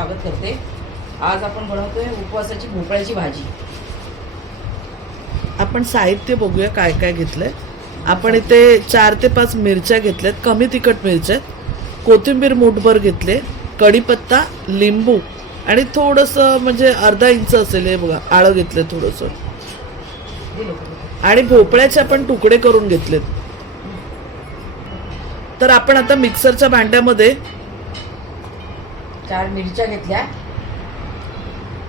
स्वागत करते। आज आपण बनवतोय उपवासाची भोपळ्याची भाजी। आपण साहित्य बघूया काय काय घेतलंय। आपण इथे 4 ते 5 मिरच्या घेतल्यात, कमी तिखट मिरच्या, कोथिंबीर मूठभर घेतले, कढीपत्ता, लिंबू आणि थोडंसं म्हणजे अर्धा इंच असेल हे बघा आळं घेतलं थोडंसं, आणि भोपळ्याचे आपण तुकडे करून घेतलेत। तर आपण आता मिक्सरच्या भांड्यामध्ये 4 मिरच्या घेतल्या,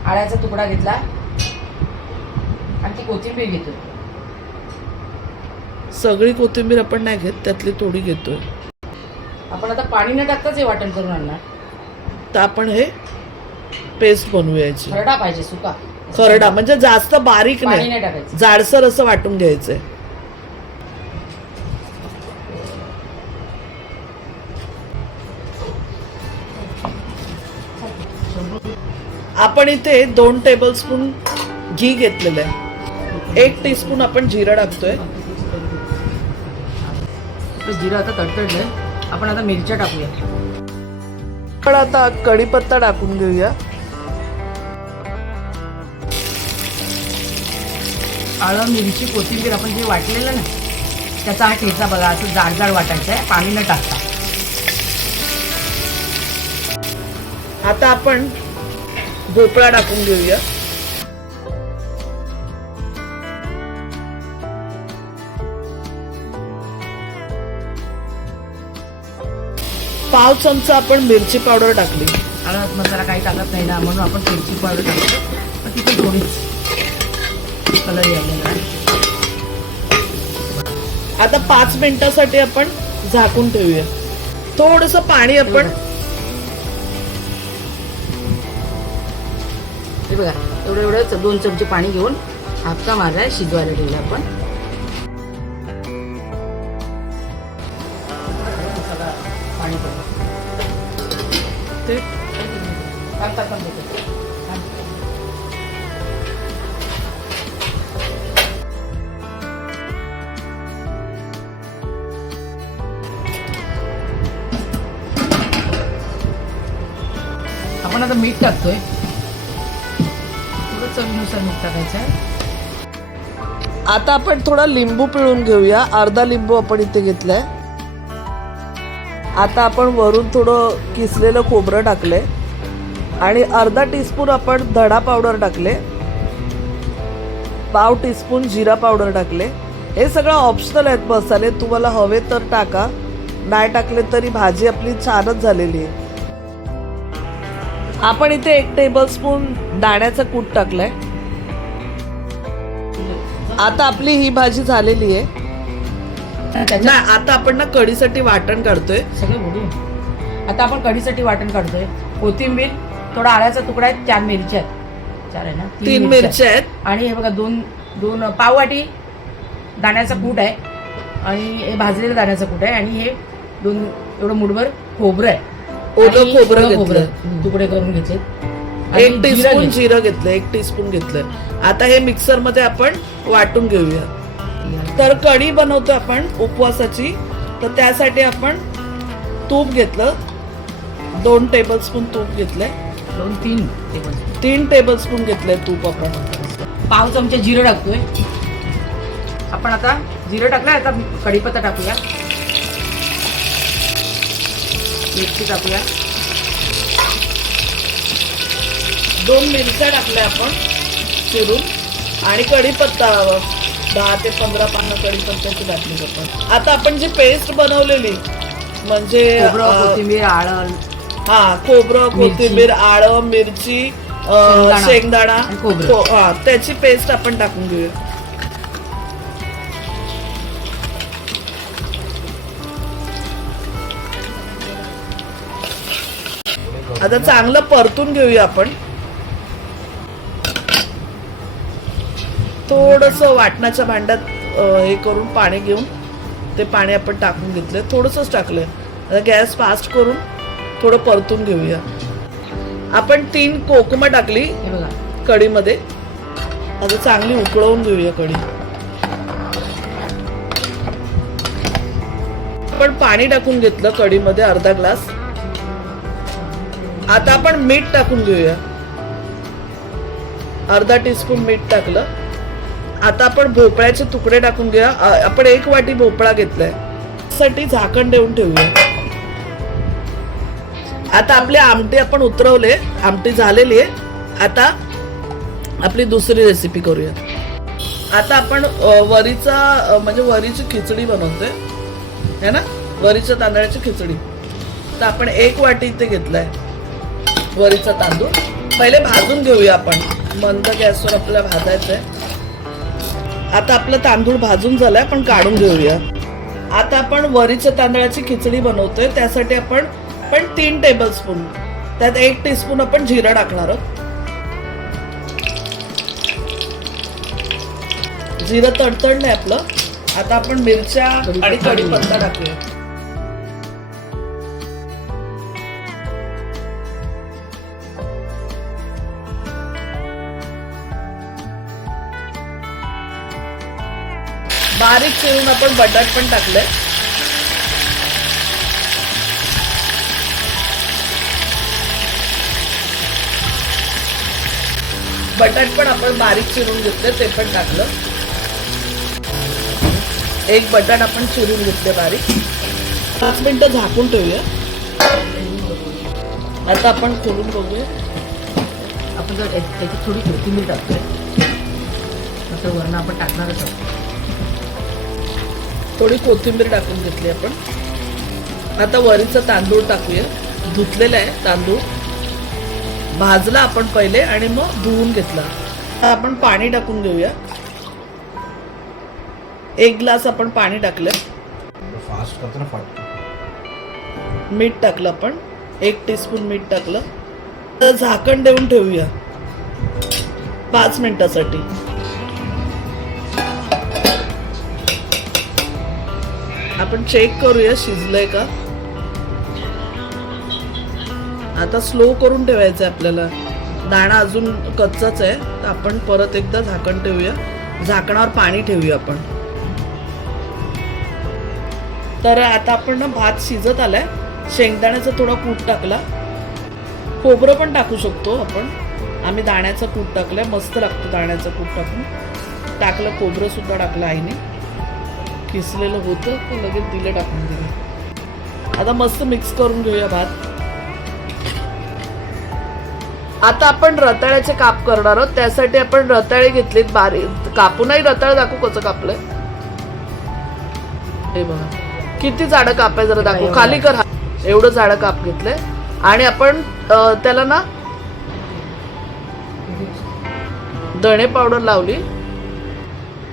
आळ्याचा तुकडा घेतला आणि ती कोथिंबीर घेतोय। सगळी कोथिंबीर आपण नाही घेत, त्यातली थोडी घेतोय। आपण आता पाणी न टाकताच हे वाटण करून आणणार। तर आपण हे पेस्ट बनवूयाची। खरडा पाहिजे, सुका खरडा म्हणजे जास्त बारीक पाणी नाही नाही, टाकायचं। जाडसर असं वाटून घ्यायचंय। आपण इथे 2 टेबलस्पून घी घेतलेलं आहे, 1 टीस्पून आपण जिरं टाकतोय। जिरं आता तडतडलंय, आपण आता मिरच्या टाकूया। पण आता कढीपत्ता टाकून घेऊया। आळं, मिरची, कोथिंबीर आपण जे वाटलेलं ना त्याचा हा ठेचा बघा, असं जाड जाड वाटायचं आहे, पाणी न टाकता। आता आपण भोपळा टाकून घेऊया। पाव चमचा आपण मिरची पावडर टाकली। हळद मसाला काही टाकत नाही ना, म्हणून आपण मिरची पावडर टाकतो, पण तिथे थोडीच कलर यायला। आता 5 मिनिटासाठी आपण झाकून ठेवूया। थोडस पाणी आपण हे बघा, एवढं 2 चमचे पाणी घेऊन हापका मारलाय, शिजवायला ठेवलं आपण। पाणी ते आपण आता मीठ टाकतोय, थोडं चवीनुसार मीठ टाकायचं आहे। आता आपण थोडा लिंबू पिळून घेऊया, अर्धा लिंबू आपण इथे घेतलाय। आता आपण वरून थोडं किसलेलं खोबरं टाकलंय आणि अर्धा टीस्पून आपण धडा पावडर टाकले, पाव टीस्पून जिरा पावडर टाकले। हे सगळं ऑप्शनल आहेत मसाले, तुम्हाला हवे तर टाका, नाही टाकले तरी भाजी आपली छानच झालेली आहे। आपण इथे 1 टेबलस्पून दाण्याचा कूट टाकलाय। आता आपली ही भाजी झालेली आहे। नाही, आता आपण ना कढीसाठी वाटण काढतोय सगळे बोलू। आता आपण कढीसाठी वाटण काढतोय। कोथिंबीर, थोडा आळ्याचा तुकडा आहे, 4 मिरच्या आहेत, 4 आहे ना, 3 मिरच्या आहेत, आणि हे बघा 2 पाववाटी दाण्याचा कूट आहे, आणि हे भाजलेलं दाण्याचा कूट आहे, आणि हे 2 एवढं मुठभर खोबरं आहे, ओलं खोबरं तुकडे करून घेतले। 1 टीस्पून जिरं घेतलं, 1 टीस्पून घेतलंय। आता हे मिक्सर मध्ये आपण वाटून घेऊया। तर कढी बनवतो आपण उपवासाची, तर त्यासाठी आपण तूप घेतलं, 2 टेबलस्पून तूप घेतलंय, 3 टेबलस्पून घेतलंय तूप आपण। पाव चमचा जिरं टाकतोय आपण। आता जिरं टाकलं, आता कढीपत्ता टाकूया, मिरची टाकूया, 2 मिरच्या टाकल्या आपण चिरून, आणि कढीपत्ता 10 ते 15 पानं कढीपत्त्याची टाकली आपण। आता आपण जी पेस्ट बनवलेली म्हणजे खोबरं, कोथिंबीर, आळं, खोबरं, कोथिंबीर, आळं, मिरची, शेंगदाणा, त्याची पेस्ट आपण टाकून घेऊया। आता चांगलं परतून घेऊया आपण। थोडस वाटणाच्या भांड्यात हे करून पाणी घेऊन ते पाणी आपण टाकून घेतलंय, थोडंसंच टाकलंय। आता गॅस फास्ट करून थोडं परतून घेऊया। आपण 3 कोकमं टाकली कढीमध्ये, आता चांगली उकळवून घेऊया कढी। आपण पाणी टाकून घेतलं कढीमध्ये अर्धा ग्लास, आता आपण मीठ टाकून घेऊया. अर्धा टीस्पून मीठ टाकलं. आता आपण भोपळ्याचे तुकडे टाकून घेऊया. आपण 1 वाटी भोपळा घेतलाय. साठी झाकण देऊन ठेवूया. आता आपली आमटी आपण उतरवले, आमटी झालेली आहे. आता आपली दुसरी रेसिपी करूया. आता आपण वरीचा म्हणजे वरीची खिचडी बनवतोय है ना, वरीच्या तांदळाची खिचडी. तर आपण 1 वाटी इथे घेतलाय वरीचा तांदूळ. पहिले भाजून घेऊया आपण, मंद गॅसवर आपल्याला भाजायचंय. आता आपला तांदूळ भाजून झालाय, पण काढून घेऊया. आता आपण वरीच्या तांदळाची खिचडी बनवतोय. त्यासाठी आपण 3 टेबलस्पून, त्यात 1 टीस्पून आपण जिरा टाकणार आहोत. जिरं तडतडलंय आपलं. आता आपण मिरच्या आणि कढीपत्ता टाकूया. बारीक चिरून आपण बटाट पण टाकले. बटाट पण आपण बारीक चिरून घेतले, ते पण टाकलं. 1 बटाट आपण चिरून घेतले बारीक. 5 मिनिटं झाकून ठेवूया. आता आपण खोलून बघूया. आपण जर त्याची थोडी कोथिंबीर टाकतोय, नंतर वरण आपण टाकणारच आहोत. थोडी कोथिंबीर टाकून घेतली आपण. आता वरीचा तांदूळ टाकूया. धुतलेला आहे तांदूळ, भाजला आपण पहिले आणि मग धुवून घेतला. आता आपण पाणी टाकून घेऊया. 1 ग्लास आपण पाणी टाकलं. मीठ टाकलं आपण, 1 टीस्पून मीठ टाकलं. तर झाकण देऊन ठेवूया 5 मिनिटासाठी. आपण चेक करूया शिजलंय का. आता स्लो करून ठेवायचं आहे आपल्याला. दाणा अजून कच्चाच आहे, तर आपण परत एकदा झाकण ठेवूया. झाकणावर पाणी ठेवूया आपण. तर आता आपण ना भात शिजत आलाय. शेंगदाण्याचा थोडा कूट टाकला. खोबरं पण टाकू शकतो आपण. आम्ही दाण्याचं कूट टाकलंय, मस्त लागतं दाण्याचं कूट टाकून. टाकलं, खोबरं सुद्धा टाकलं आईने. किसलेलं होतं तर लगेच दिलं, टाकून दिलं. आता मस्त मिक्स करून घेऊया भात. आता आपण रताळ्याचे काप करणार आहोत. त्यासाठी आपण रताळे घेतलेत बारीक. कापूनही रताळ दाखवू कसं कापलंय. हे बघा किती जाडं काप आहे, जरा दाखवू. खाली कर. एवढं जाडं काप घेतलंय. आणि आपण त्याला ना धणे पावडर लावली.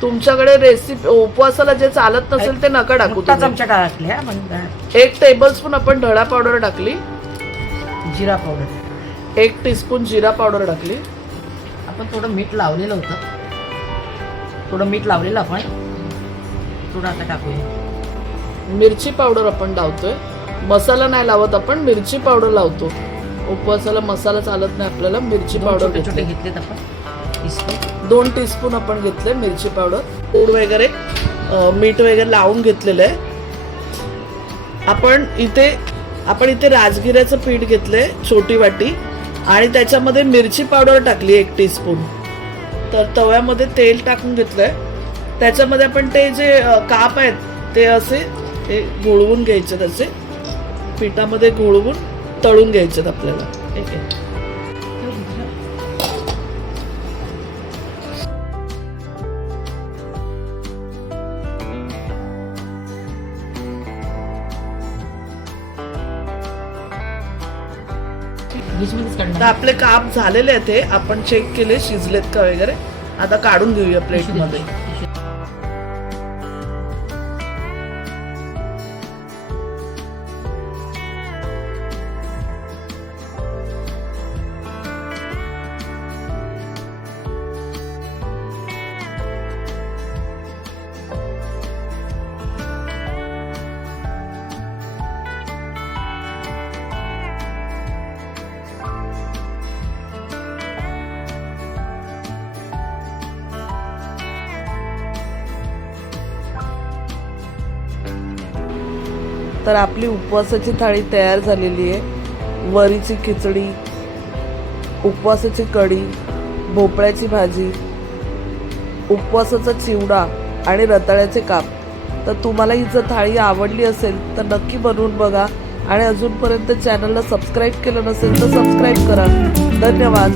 तुमच्याकडे रेसिपी उपवासाला जे चालत नसेल ते नका टाकू. चमचा टाकल्या. 1 टेबलस्पून आपण धणा पावडर टाकली. जिरा पावडर 1 टीस्पून जिरा पावडर टाकली. आपण थोडं मीठ लावलेलं होतं, थोडं मीठ लावलेलं आपण थोडं आता टाकूया. मिरची पावडर आपण लावतोय. मसाला नाही लावत आपण, मिरची पावडर लावतो. उपवासाला मसाला चालत नाही आपल्याला. मिरची पावडर छोटे घेतलेत आपण. 2 टीस्पून आपण घेतले मिरची पावडर. गोड वगैरे मीठ वगैरे लावून घेतलेलं आहे. आपण इथे राजगिऱ्याचं पीठ घेतलंय छोटी वाटी. आणि त्याच्यामध्ये मिरची पावडर टाकली 1 टीस्पून. तर तव्यामध्ये तेल टाकून घेतलंय. त्याच्यामध्ये आपण ते जे काप आहेत ते असे घोळवून घ्यायचे. त्याचे पिठामध्ये घोळवून तळून घ्यायचे आपल्याला. ठीक आहे. तर आपले काप झालेले आहेत. हे आपण चेक केले शिजलेत का वगैरे. आता काढून घेऊया प्लेटमध्ये. तर आपली उपवासाची थाळी तयार झालेली आहे. वरीची खिचडी, उपवासाची कढी, भोपळ्याची भाजी, उपवासाचा चिवडा आणि रताळ्याचे काप. तर तुम्हाला ही जर थाळी आवडली असेल तर नक्की बनवून बघा आणि अजूनपर्यंत चॅनलला सबस्क्राईब केलं नसेल तर सबस्क्राईब करा. धन्यवाद.